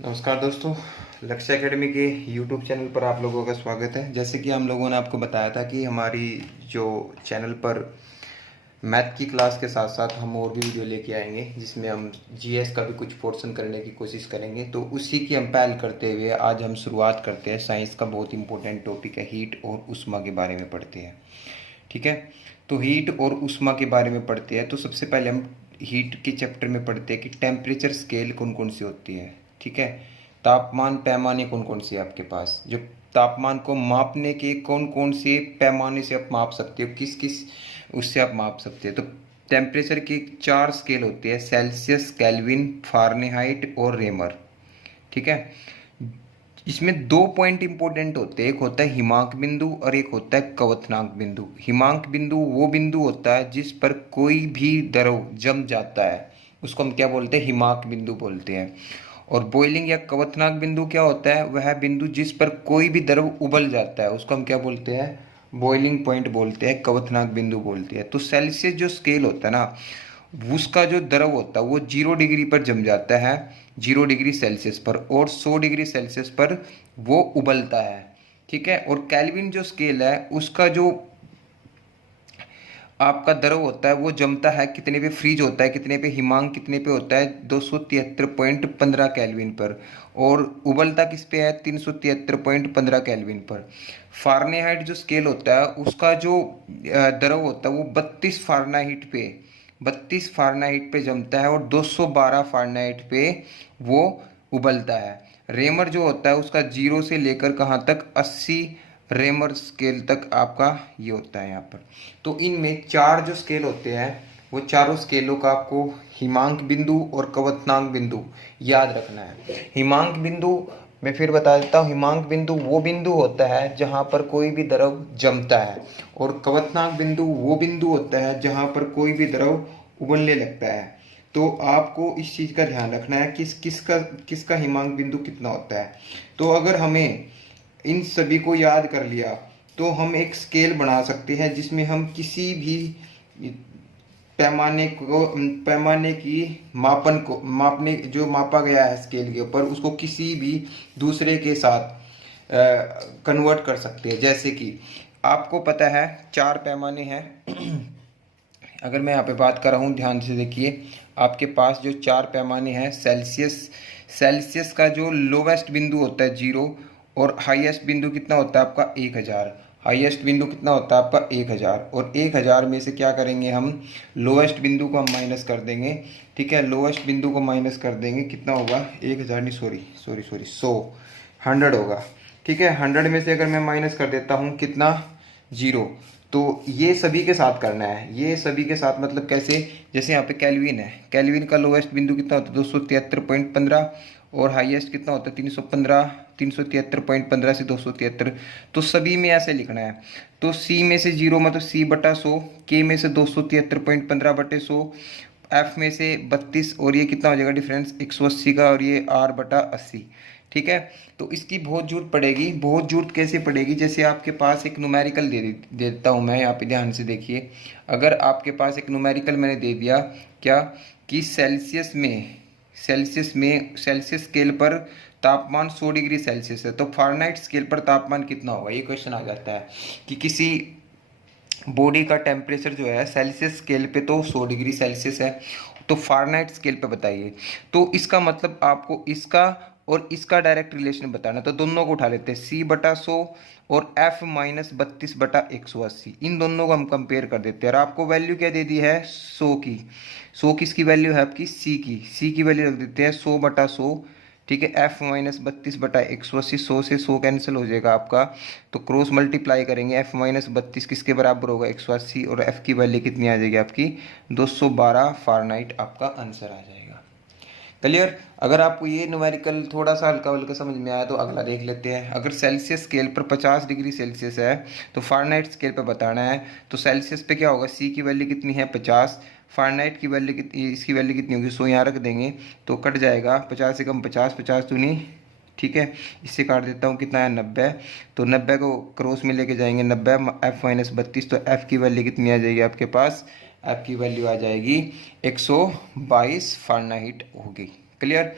नमस्कार दोस्तों। लक्ष्य एकेडमी के यूट्यूब चैनल पर आप लोगों का स्वागत है। जैसे कि हम लोगों ने आपको बताया था कि हमारी जो चैनल पर मैथ की क्लास के साथ साथ हम और भी वीडियो लेके आएंगे जिसमें हम जीएस का भी कुछ पोर्शन करने की कोशिश करेंगे। तो उसी की हम पहल करते हुए आज हम शुरुआत करते हैं। साइंस का बहुत इंपॉर्टेंट टॉपिक है, हीट और ऊष्मा के बारे में पढ़ते हैं। ठीक है, तो हीट और ऊष्मा के बारे में पढ़ते हैं। तो सबसे पहले हम हीट के चैप्टर में पढ़ते हैं कि टेम्परेचर स्केल कौन कौन सी होती है। ठीक है, तापमान पैमाने कौन कौन से आपके पास, जो तापमान को मापने के कौन कौन से पैमाने से आप माप सकते हो, किस किस उससे आप माप सकते हो। तो टेम्परेचर के 4 स्केल होते हैं, सेल्सियस, केल्विन, फारेनहाइट और रेमर। ठीक है, इसमें 2 पॉइंट इंपॉर्टेंट होते हैं, एक होता है हिमांक बिंदु और एक होता है क्वथनांक बिंदु। हिमांक बिंदु वो बिंदु होता है जिस पर कोई भी द्रव जम जाता है, उसको हम क्या बोलते हैं, हिमांक बिंदु बोलते हैं। और बॉइलिंग या क्वथनांक बिंदु क्या होता है, वह बिंदु जिस पर कोई भी द्रव उबल जाता है उसको हम क्या बोलते हैं, बॉइलिंग पॉइंट बोलते हैं, क्वथनांक बिंदु बोलते हैं। तो सेल्सियस जो स्केल होता है ना, उसका जो द्रव होता है वो 0 डिग्री पर जम जाता है, 0 डिग्री सेल्सियस पर, और 100 डिग्री सेल्सियस पर वो उबलता है। ठीक है, और कैल्विन जो स्केल है उसका जो आपका द्रव होता है वो जमता है कितने पे, फ्रीज होता है कितने पे, हिमांक कितने पे होता है, 273.15 केल्विन पर, और उबलता किस पे है, 373.15 केल्विन पर। फारेनहाइट जो स्केल होता है उसका जो द्रव होता है वो 32 फारेनहाइट पे जमता है, और 212 फारेनहाइट पे वो उबलता है। रेमर जो होता है उसका 0 से लेकर कहाँ तक, 80 रेमर स्केल तक आपका ये होता है यहाँ पर। तो इनमें 4 जो स्केल होते हैं वो चारों स्केलों का आपको हिमांक बिंदु और क्वथनांक बिंदु याद रखना है। हिमांक बिंदु मैं फिर बता देता हूँ, हिमांक बिंदु वो बिंदु होता है जहाँ पर कोई भी द्रव जमता है, और क्वथनांक बिंदु वो बिंदु होता है जहाँ पर कोई भी द्रव उबलने लगता है। तो आपको इस चीज़ का ध्यान रखना है कि किसका हिमांक बिंदु कितना होता है। तो अगर हमें इन सभी को याद कर लिया तो हम एक स्केल बना सकते हैं जिसमें हम किसी भी पैमाने की मापन को मापने जो मापा गया है स्केल के ऊपर उसको किसी भी दूसरे के साथ कन्वर्ट कर सकते हैं। जैसे कि आपको पता है 4 पैमाने हैं। अगर मैं यहाँ पे बात कर रहा हूँ, ध्यान से देखिए, आपके पास जो 4 पैमाने हैं, सेल्सियस का जो लोवेस्ट बिंदु होता है 0, और हाईएस्ट बिंदु कितना होता है आपका 1000। हाईएस्ट बिंदु कितना होता है आपका 1000, और 1000 में से क्या करेंगे हम, लोवेस्ट बिंदु को हम माइनस कर देंगे। ठीक है, लोवेस्ट बिंदु को माइनस कर देंगे, कितना होगा, 1000 नहीं, सॉरी 100, 100 होगा। ठीक है, 100 में से अगर मैं माइनस कर देता हूँ कितना, 0। तो ये सभी के साथ करना है, ये सभी के साथ मतलब कैसे, जैसे यहाँ पे कैल्विन है, कैल्विन का लोवेस्ट बिंदु कितना होता है, 273.15, और हाईएस्ट कितना होता है, 315, 373.15 से 273। तो सभी में ऐसे लिखना है। तो सी में से 0 मतलब सी बटा 100, के में से 273.15 बटे 100, एफ में से 32, और ये कितना हो जाएगा डिफरेंस 180 का, और ये आर बटा 80। ठीक है, तो इसकी बहुत जरूरत पड़ेगी। बहुत जरूरत कैसे पड़ेगी, जैसे आपके पास एक न्यूमेरिकल दे देता हूँ मैं, यहाँ पे ध्यान से देखिए। अगर आपके पास एक न्यूमेरिकल मैंने दे दिया क्या, कि सेल्सियस स्केल पर तापमान 100 डिग्री सेल्सियस है, तो फारेनहाइट स्केल पर तापमान कितना होगा, ये क्वेश्चन आ जाता है कि किसी बॉडी का टेम्परेचर जो है सेल्सियस स्केल पे तो 100 डिग्री सेल्सियस है, तो फारेनहाइट स्केल पे बताइए। तो इसका मतलब आपको इसका और इसका डायरेक्ट रिलेशन बताना, तो दोनों को उठा लेते हैं, सी बटा 100 और एफ माइनस 32 बटा 180, इन दोनों को हम कंपेयर कर देते हैं। और आपको वैल्यू क्या दे दी है, 100 की। 100 किसकी वैल्यू है आपकी, सी की वैल्यू रख देते हैं 100 बटा 100। ठीक है, एफ माइनस 32 बटा 180, 100 से 100 कैंसिल हो जाएगा आपका, तो क्रॉस मल्टीप्लाई करेंगे, एफ माइनस 32 किसके बराबर होगा, 180, और एफ की वैल्यू कितनी आ जाएगी आपकी, 212 फारेनहाइट आपका आंसर आ जाएगा। क्लियर। अगर आपको ये न्यूमेरिकल थोड़ा सा हल्का हल्का समझ में आया तो अगला देख लेते हैं। अगर सेल्सियस स्केल पर 50 डिग्री सेल्सियस है तो फारेनहाइट स्केल पर बताना है, तो सेल्सियस पे क्या होगा, सी की वैल्यू कितनी है 50, फारेनहाइट की वैल्यू कितनी, इसकी वैल्यू कितनी होगी 100, यहाँ रख देंगे तो कट जाएगा, 50 से कम 50, 50 दूनी, ठीक है, इससे काट देता हूँ, कितना है 90, तो 90 को क्रॉस में लेके जाएंगे, 90 एफ माइनस 32, तो एफ की वैल्यू कितनी आ जाएगी आपके पास, एफ की वैल्यू आ जाएगी 122 फारेनहाइट होगी। क्लियर।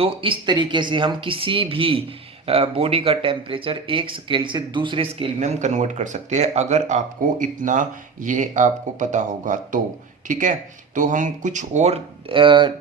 तो इस तरीके से हम किसी भी बॉडी का टेम्परेचर एक स्केल से दूसरे स्केल में हम कन्वर्ट कर सकते हैं, अगर आपको इतना ये आपको पता होगा तो। ठीक है, तो हम कुछ और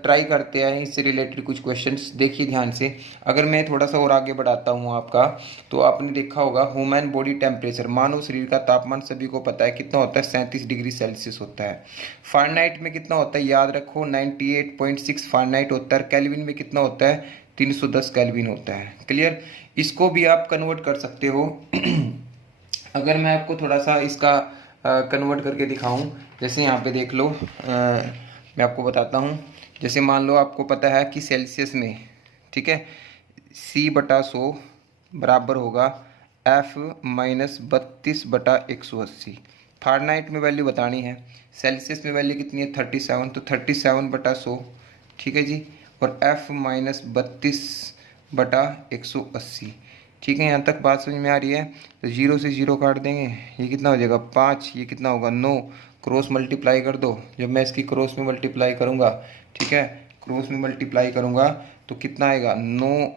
ट्राई करते हैं इससे रिलेटेड कुछ क्वेश्चंस। देखिए ध्यान से, अगर मैं थोड़ा सा और आगे बढ़ाता हूँ आपका, तो आपने देखा होगा ह्यूमन बॉडी टेम्परेचर, मानव शरीर का तापमान सभी को पता है कितना होता है, 37 डिग्री सेल्सियस होता है। फ़ारेनहाइट में कितना होता है, याद रखो 98.6 फ़ारेनहाइट होता है। केल्विन में कितना होता है, 310 केल्विन होता है। क्लियर, इसको भी आप कन्वर्ट कर सकते हो। अगर मैं आपको थोड़ा सा इसका कन्वर्ट करके दिखाऊं, जैसे यहाँ पे देख लो, मैं आपको बताता हूँ। जैसे मान लो आपको पता है कि सेल्सियस में, ठीक है, C/100 बराबर होगा F-32/180। फ़ारेनहाइट में वैल्यू बतानी है, सेल्सियस में वैल्यू कितनी है 37, तो 37/100, ठीक है जी, और F-32/180। ठीक है, यहाँ तक बात समझ में आ रही है। तो 0 से 0 काट देंगे, ये कितना हो जाएगा 5, ये कितना होगा 9, क्रॉस मल्टीप्लाई कर दो। जब मैं इसकी क्रॉस में मल्टीप्लाई करूँगा, ठीक है, क्रॉस में मल्टीप्लाई करूँगा तो कितना आएगा 9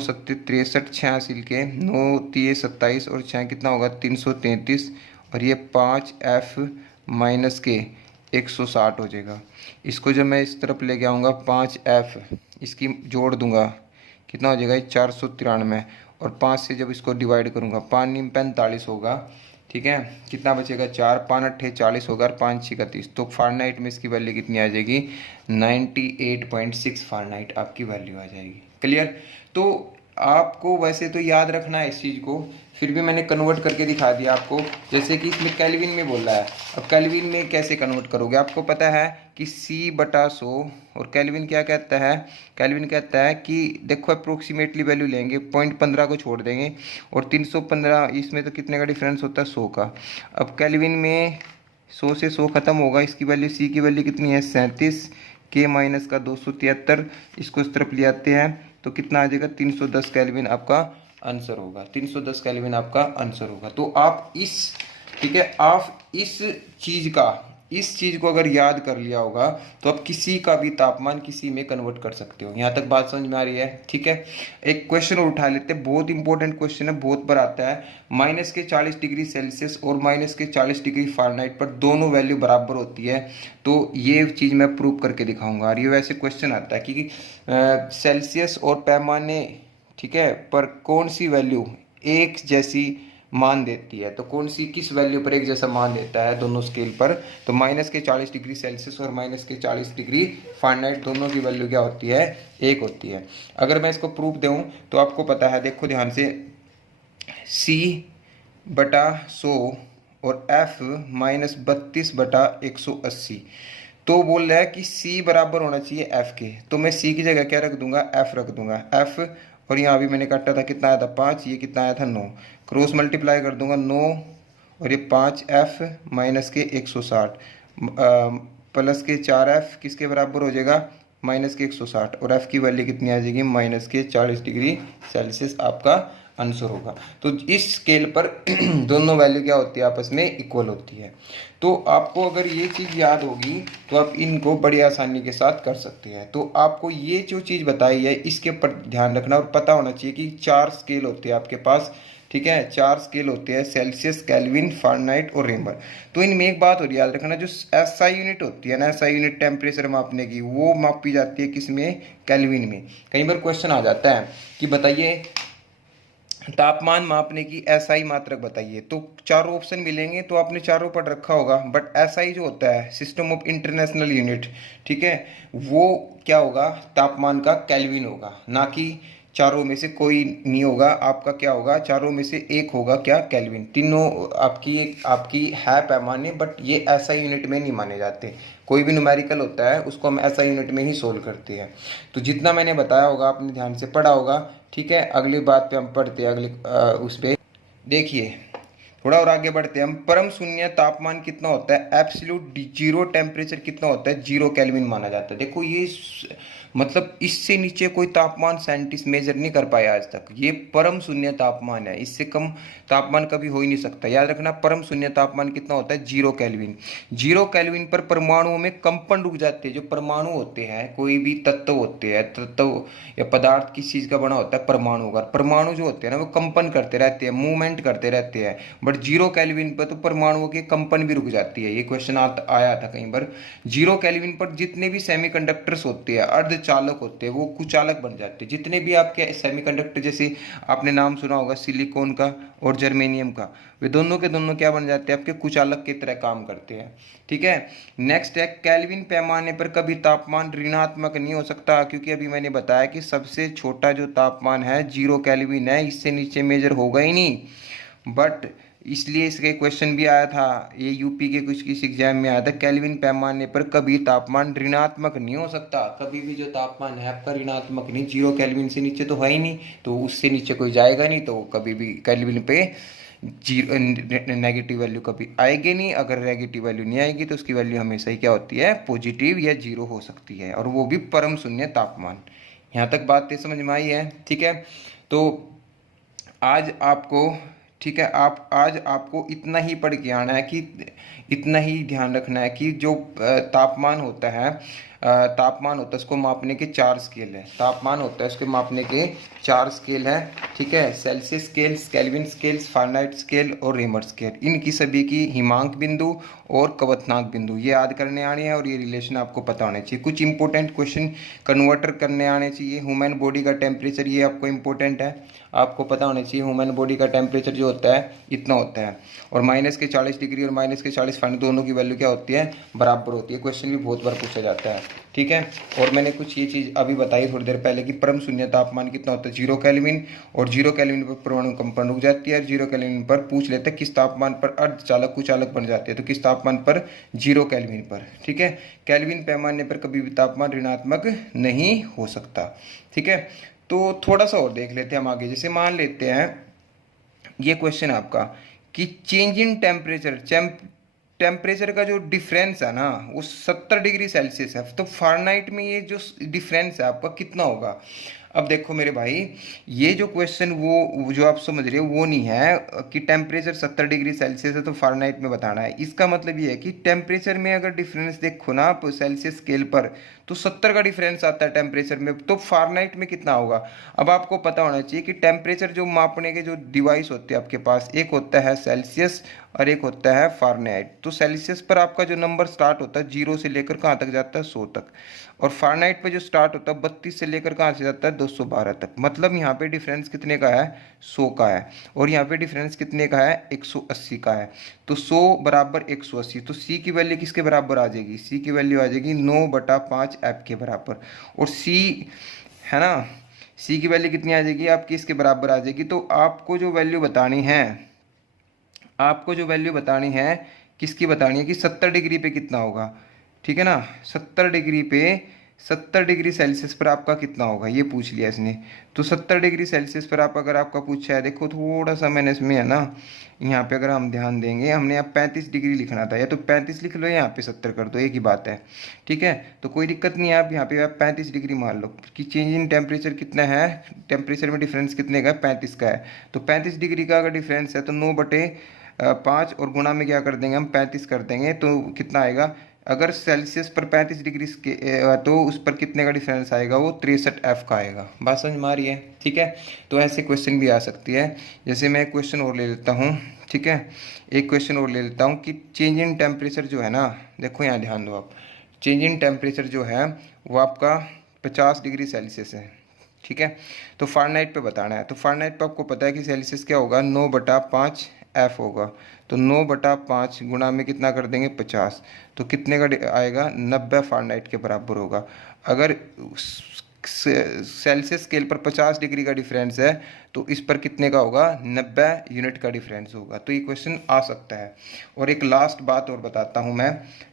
सत्ते 63, 86 के 9 3 27 और 6 कितना होगा 333, और ये 5F-160 हो जाएगा। इसको जब मैं इस तरफ लेके आऊँगा 5F, इसकी जोड़ दूंगा, कितना हो जाएगा 493, और 5 से जब इसको डिवाइड करूँगा 5 × 45 होगा। ठीक है, कितना बचेगा 4, 5 8 40 होगा, और 5 6 30। तो फ़ारेनहाइट में इसकी वैल्यू कितनी आ जाएगी 98.6 फ़ारेनहाइट आपकी वैल्यू आ जाएगी। क्लियर, तो आपको वैसे तो याद रखना है इस चीज़ को, फिर भी मैंने कन्वर्ट करके दिखा दिया आपको। जैसे कि इसमें केल्विन में बोल रहा है, अब केल्विन में कैसे कन्वर्ट करोगे, आपको पता है कि C/100, और केल्विन क्या कहता है, केल्विन कहता है कि देखो अप्रोक्सीमेटली वैल्यू लेंगे, 0.15 को छोड़ देंगे, और 315 इसमें तो कितने का डिफरेंस होता है 100 का। अब केल्विन में 100 से 100 खत्म होगा, इसकी वैल्यू C की वैल्यू कितनी है 37, K माइनस का 273, इसको इस तरफ ले आते हैं तो कितना आ जाएगा 310 केल्विन आपका आंसर होगा, 310 केल्विन आपका आंसर होगा। तो आप इस, ठीक है, आप इस चीज़ को अगर याद कर लिया होगा तो आप किसी का भी तापमान किसी में कन्वर्ट कर सकते हो। यहाँ तक बात समझ में आ रही है, ठीक है। एक क्वेश्चन और उठा लेते हैं, बहुत इंपॉर्टेंट क्वेश्चन है, बहुत बार आता है। -40 डिग्री सेल्सियस और -40 डिग्री फ़ारेनहाइट पर दोनों वैल्यू बराबर होती है, तो ये चीज़ मैं प्रूव करके दिखाऊंगा। और ये वैसे क्वेश्चन आता है कि सेल्सियस और पैमाने, ठीक है, पर कौन सी वैल्यू एक जैसी मान देती है, तो कौन सी किस वैल्यू पर एक जैसा मान देता है दोनों स्केल पर, तो -40 डिग्री सेल्सियस और -40 डिग्री फ़ारेनहाइट दोनों की वैल्यू क्या होती है, एक होती है। अगर मैं इसको प्रूफ दूं तो आपको पता है, देखो ध्यान से, C/100 और F-32/180, तो बोल रहा है कि C बराबर होना चाहिए F के, तो मैं C की जगह क्या रख दूंगा, F रख दूंगा, F, और यहाँ भी मैंने काटा था, कितना आया था 5, ये कितना आया था 9, क्रॉस मल्टीप्लाई कर दूंगा 9 और ये 5F माइनस के 160 प्लस के 4F किसके बराबर हो जाएगा, -160, और F की वैल्यू कितनी आ जाएगी -40 डिग्री सेल्सियस आपका आंसर होगा। तो इस स्केल पर दोनों वैल्यू क्या होती है, आपस में इक्वल होती है। तो आपको अगर ये चीज़ याद होगी तो आप इनको बड़ी आसानी के साथ कर सकते हैं। तो आपको ये जो चीज़ बताई है इसके ऊपर ध्यान रखना, और पता होना चाहिए कि 4 स्केल होते हैं आपके पास, ठीक है, 4 स्केल होते हैं, सेल्सियस, केल्विन, फ़ारेनहाइट और रेमर। तो इनमें एक बात और याद रखना, जो SI यूनिट होती है ना, SI यूनिट टेम्परेचर मापने की, वो मापी जाती है किसमें, केल्विन में। कई बार क्वेश्चन आ जाता है कि बताइए तापमान मापने की SI मात्रक बताइए, तो चारों ऑप्शन मिलेंगे, तो आपने चारों पढ़ रखा होगा, बट SI जो होता है सिस्टम ऑफ इंटरनेशनल यूनिट, ठीक है, वो क्या होगा, तापमान का केल्विन होगा, ना कि चारों में से कोई नहीं होगा, आपका क्या होगा, चारों में से एक होगा क्या, केल्विन। तीनों आपकी है पैमाने, बट ये SI यूनिट में नहीं माने जाते। कोई भी न्यूमेरिकल होता है उसको हम SI यूनिट में ही सोल्व करते हैं। तो जितना मैंने बताया होगा आपने ध्यान से पढ़ा होगा, ठीक है। अगली बात पे हम पढ़ते हैं, अगले उस पे देखिए, थोड़ा और आगे बढ़ते हैं हम। परम शून्य तापमान कितना होता है, एब्सोल्यूट जीरो टेम्परेचर कितना होता है, 0 केल्विन माना जाता है। देखो ये मतलब इससे नीचे कोई तापमान साइंटिस्ट मेजर नहीं कर पाया आज तक। ये परम शून्य तापमान है, इससे कम तापमान कभी हो ही नहीं सकता। याद रखना, परम शून्य तापमान कितना होता है? 0 केल्विन। 0 केल्विन पर परमाणुओं में कंपन रुक जाते हैं। जो परमाणु होते हैं, कोई भी तत्व होते हैं, तत्व या पदार्थ किस चीज का बना होता है? परमाणु का। परमाणु जो होते हैं ना, वो कंपन करते रहते हैं, मूवमेंट करते रहते हैं। बट 0 केल्विन पर तो परमाणुओं के कंपन भी रुक जाती है। ये क्वेश्चन आया था कई बार। 0 केल्विन पर जितने भी सेमीकंडक्टर्स होते हैं, अर्धचालक होते हैं, वो कुचालक बन जाते हैं। जितने भी आपके सेमीकंडक्टर, जैसे आपने नाम सुना होगा सिलिकॉन का और जर्मेनियम का, वे दोनों के दोनों क्या बन जाते हैं? आपके कुचालक की तरह काम करते हैं। ठीक है। नेक्स्ट है, केल्विन पैमाने पर कभी तापमान ऋणात्मक नहीं हो सकता, क्योंकि अभी मैंने बताया कि सबसे छोटा जो तापमान है 0 केल्विन है, इससे नीचे मेजर होगा ही नहीं। बट इसलिए इसके क्वेश्चन भी आया था, ये यूपी के कुछ किस एग्जाम में आया था, केल्विन पैमाने पर कभी तापमान ऋणात्मक नहीं हो सकता। कभी भी जो तापमान है आपका ऋणात्मक नहीं, 0 केल्विन से नीचे तो है ही नहीं, तो उससे नीचे कोई जाएगा नहीं, तो कभी भी केल्विन पे जीरो नेगेटिव वैल्यू कभी आएगी नहीं। अगर नेगेटिव वैल्यू नहीं आएगी तो उसकी वैल्यू हमेशा ही क्या होती है? पॉजिटिव या जीरो हो सकती है, और वो भी परम शून्य तापमान। यहाँ तक बात समझ में आई है? ठीक है। तो आज आपको, ठीक है, आज आपको इतना ही पढ़ के आना है कि इतना ही ध्यान रखना है कि जो तापमान होता है, तापमान होता है उसको मापने के 4 स्केल है। तापमान होता है उसके मापने के 4 स्केल है। ठीक है। Celsius scale, kelvin scale, Fahrenheit scale और रेमर स्केल। इनकी सभी की हिमांक बिंदु और कवथनांक बिंदु ये याद करने आने हैं, और ये रिलेशन आपको पता होने चाहिए। कुछ इंपॉर्टेंट क्वेश्चन कन्वर्टर करने आने चाहिए। ह्यूमन बॉडी का टेम्परेचर, ये आपको इंपॉर्टेंट है, आपको पता होना चाहिए। ह्यूमन बॉडी का टेम्परेचर जो होता है इतना होता है, और -40 डिग्री और -40 फारेनहाइट दोनों की वैल्यू क्या होती है? बराबर होती है। क्वेश्चन भी बहुत बार पूछा जाता है। ठीक है। और मैंने कुछ ये चीज़ अभी बताई थोड़ी देर पहले कि परम शून्य तापमान कितना होता है? 0 केल्विन। और 0 केल्विन पर परमाणु कंपन रुक जाती है, और 0 केल्विन पर पूछ लेते हैं किस तापमान पर अर्धचालक कुचालक बन जाते हैं, तो किस तापमान पर? 0 केल्विन पर। ठीक है। केल्विन पैमाने पर कभी भी तापमान ऋणात्मक नहीं हो सकता। ठीक है। तो थोड़ा सा और देख लेते हैं हम आगे। जैसे मान लेते हैं ये क्वेश्चन आपका कि चेंज इन टेम्परेचर, टेम्परेचर का जो डिफरेंस है ना वो 70 डिग्री सेल्सियस है, तो फारेनहाइट में ये जो डिफरेंस है आपका कितना होगा? अब देखो मेरे भाई, ये जो क्वेश्चन वो जो आप समझ रहे हो वो नहीं है कि टेम्परेचर 70 डिग्री सेल्सियस है तो फारेनहाइट में बताना है। इसका मतलब ये है कि टेम्परेचर में अगर डिफरेंस देखो ना आप सेल्सियस स्केल पर, तो 70 का डिफरेंस आता है टेम्परेचर में, तो फारेनहाइट में कितना होगा? अब आपको पता होना चाहिए कि टेम्परेचर जो मापने के जो डिवाइस होते हैं आपके पास, एक होता है सेल्सियस और एक होता है फारेनहाइट। तो सेल्सियस पर आपका जो नंबर स्टार्ट होता है 0 से लेकर कहाँ तक जाता है? 100 तक। और फारेनहाइट पे जो स्टार्ट होता है 32 से लेकर कहाँ से जाता है? 212 तक। मतलब यहाँ पे डिफरेंस कितने का है? 100 का है। और यहाँ पे डिफरेंस कितने का है? 180 का है। तो 100 बराबर 180, तो सी की वैल्यू किसके बराबर आ जाएगी? सी की वैल्यू आ जाएगी 9/5 एफ के बराबर। और सी है ना, सी की वैल्यू कितनी आ जाएगी आपकी? इसके बराबर आ जाएगी। तो आपको जो वैल्यू बतानी है, आपको जो वैल्यू बतानी है किसकी बतानी है कि 70 डिग्री पे कितना होगा? ठीक है ना, 70 डिग्री पे 70 डिग्री सेल्सियस पर आपका कितना होगा ये पूछ लिया इसने। तो 70 डिग्री सेल्सियस पर आप अगर आपका पूछा है, देखो थोड़ा सा मैंने इसमें है ना, यहाँ पे अगर हम ध्यान देंगे, हमने यहाँ 35 डिग्री लिखना था, या तो 35 लिख लो, यहाँ पे 70 कर दो, एक ही बात है। ठीक है। तो कोई दिक्कत नहीं है, आप यहाँ पे आप 35 डिग्री मान लो कि चेंज इन टेम्परेचर कितना है, टेम्परेचर में डिफरेंस कितने का है? 35 का है। तो 35 डिग्री का अगर डिफरेंस है तो 9/5 और गुणा में क्या कर देंगे हम? 35 कर देंगे, तो कितना आएगा? अगर सेल्सियस पर 35 डिग्री तो उस पर कितने का डिफरेंस आएगा? वो 63 एफ का आएगा। बात समझ में आ रही है? ठीक है। तो ऐसे क्वेश्चन भी आ सकती है। जैसे मैं एक क्वेश्चन और ले लेता हूँ। ठीक है। एक क्वेश्चन और ले लेता हूँ कि चेंज इन टेम्परेचर जो है ना, देखो यहाँ ध्यान दो आप, चेंज इन टेम्परेचर जो है वो आपका 50 डिग्री सेल्सियस है। ठीक है। तो फारेनहाइट पे बताना है। तो फारेनहाइट पे आपको पता है कि सेल्सियस क्या होगा? 9/5 एफ होगा। तो 9/5 गुणा में कितना कर देंगे? 50। तो कितने का आएगा? 90 फारेनहाइट के बराबर होगा। अगर सेल्सियस स्केल पर 50 डिग्री का डिफरेंस है तो इस पर कितने का होगा? 90 यूनिट का डिफरेंस होगा। तो ये क्वेश्चन आ सकता है। और एक लास्ट बात और बताता हूँ मैं,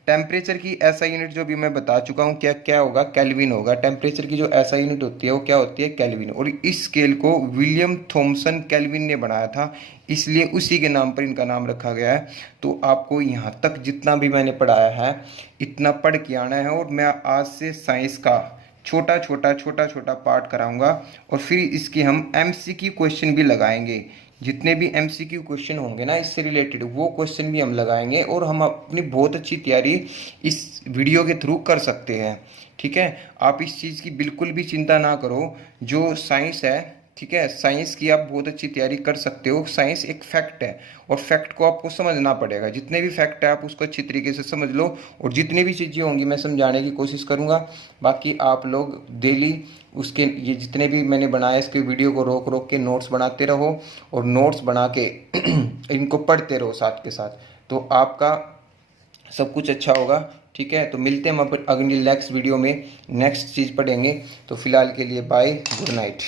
टेम्परेचर की ऐसा यूनिट जो भी मैं बता चुका हूँ, क्या क्या होगा? केल्विन होगा। टेम्परेचर की जो ऐसा यूनिट होती है वो क्या होती है? केल्विन। और इस स्केल को विलियम थॉमसन केल्विन ने बनाया था, इसलिए उसी के नाम पर इनका नाम रखा गया है। तो आपको यहाँ तक जितना भी मैंने पढ़ाया है इतना पढ़ के आना है। और मैं आज से साइंस का छोटा छोटा पार्ट कराऊंगा और फिर इसके हम एमसीक्यू क्वेश्चन भी लगाएंगे। जितने भी एमसीक्यू क्वेश्चन होंगे ना इससे रिलेटेड, वो क्वेश्चन भी हम लगाएंगे और हम अपनी बहुत अच्छी तैयारी इस वीडियो के थ्रू कर सकते हैं। ठीक है, आप इस चीज़ की बिल्कुल भी चिंता ना करो। जो साइंस है, ठीक है, साइंस की आप बहुत अच्छी तैयारी कर सकते हो। साइंस एक फैक्ट है और फैक्ट को आपको समझना पड़ेगा। जितने भी फैक्ट है आप उसको अच्छी तरीके से समझ लो और जितनी भी चीज़ें होंगी मैं समझाने की कोशिश करूँगा। बाकी आप लोग डेली उसके ये जितने भी मैंने बनाए इसके वीडियो को रोक रोक के नोट्स बनाते रहो और नोट्स बना के इनको पढ़ते रहो साथ के साथ, तो आपका सब कुछ अच्छा होगा। ठीक है, तो मिलते हैं हम अगली नेक्स्ट वीडियो में, नेक्स्ट चीज़ पढ़ेंगे। तो फिलहाल के लिए बाय, गुड नाइट।